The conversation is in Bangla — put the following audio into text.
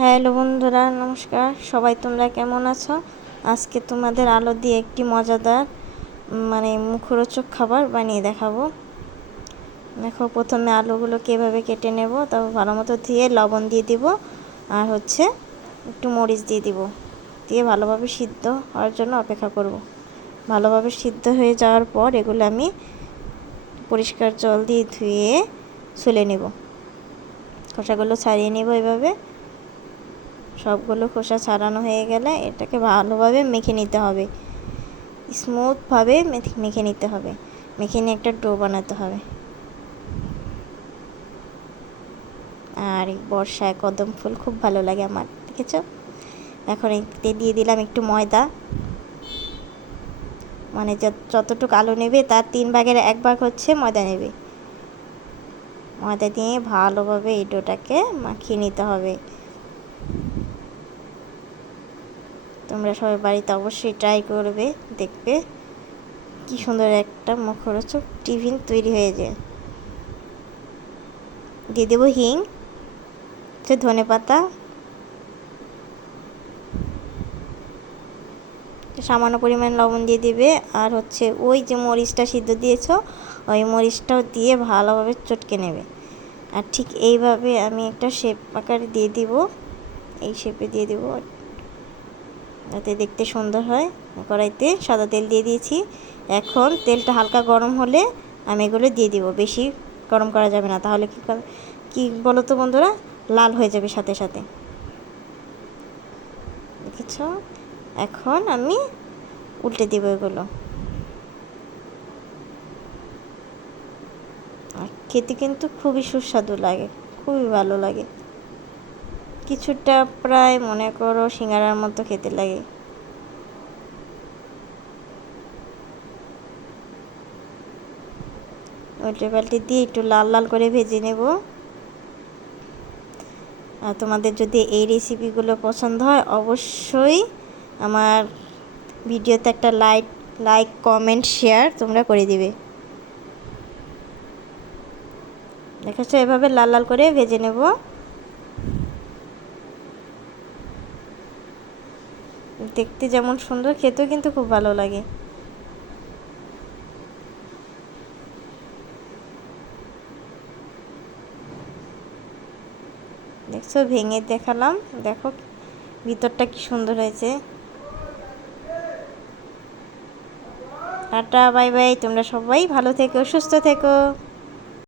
হ্যালো বন্ধুরা, নমস্কার। সবাই তোমরা কেমন আছো? আজকে তোমাদের আলু দিয়ে একটি মজাদার মুখরোচক খাবার বানিয়ে দেখাবো। দেখো, প্রথমে আলুগুলোকে এভাবে কেটে নেব, তারপর ভালো মতো ধুয়ে লবণ দিয়ে দিব, আর একটু মরিচ দিয়ে দিব, দিয়ে ভালোভাবে সিদ্ধ হওয়ার জন্য অপেক্ষা করব। ভালোভাবে সিদ্ধ হয়ে যাওয়ার পর এগুলো আমি পরিষ্কার জল দিয়ে ধুয়ে ছুলে নেব। খোসাগুলো ছাড়িয়ে নেব। এভাবে সবগুলো খোসা ছাড়ানো হয়ে গেলে এটাকে ভালোভাবে মেখে নিতে হবে, স্মুথভাবে মেখে নিতে হবে। মেখে নিয়ে একটা ডো বানাতে হবে। আর এই বর্ষায় কদম ফুল খুব ভালো লাগে আমার, দেখেছো? এখন এতে দিয়ে দিলাম একটু ময়দা। যতটুকু আলু নেবে তার 3 ভাগের 1 ভাগ ময়দা নেবে। ময়দা দিয়ে ভালোভাবে এই ডোটাকে মাখিয়ে নিতে হবে। তোমরা সবাই বাড়িতে অবশ্যই ট্রাই করবে, দেখবে কি সুন্দর একটা মুখরোচক টিফিন তৈরি হয়ে যায়। দিয়ে দেবো হিং, ধনেপাতা, সামান্য পরিমাণ লবণ দিয়ে দিবে। আর ওই যে মরিচটা সিদ্ধ দিয়েছো, ওই মরিচটাও দিয়ে ভালোভাবে চটকে নেবে। আর ঠিক এইভাবে আমি একটা শেপ আকারে দিয়ে দিব, এই শেপে দিয়ে দিব যাতে দেখতে সুন্দর হয়। কড়াইতে সাদা তেল দিয়ে দিয়েছি। এখন তেলটা হালকা গরম হলে আমি এগুলো দিয়ে দিব। বেশি গরম করা যাবে না, তাহলে কি বলো তো বন্ধুরা, লাল হয়ে যাবে সাথে সাথে। দেখেছ? এখন আমি উল্টে দিব এগুলো। আর খেতে কিন্তু খুবই সুস্বাদু লাগে, খুবই ভালো লাগে। কিছুটা প্রায় মনে করো সিঙ্গারার মতো খেতে লাগে। উল্টে পাল্টে দিয়ে একটু লাল লাল করে ভেজে নেব। আর তোমাদের যদি এই রেসিপিগুলো পছন্দ হয়, অবশ্যই আমার ভিডিওতে একটা লাইক কমেন্ট শেয়ার তোমরা করে দিবে। দেখেছো? এভাবে লাল লাল করে ভেজে নেব। দেখতে যেমন সুন্দর, খেতেও কিন্তু খুব ভালো লাগে। দেখছো? ভেঙে দেখালাম, দেখো ভিতরটা কি সুন্দর হয়েছে। Tata, bye bye. তোমরা সবাই ভালো থেকো, সুস্থ থেকো।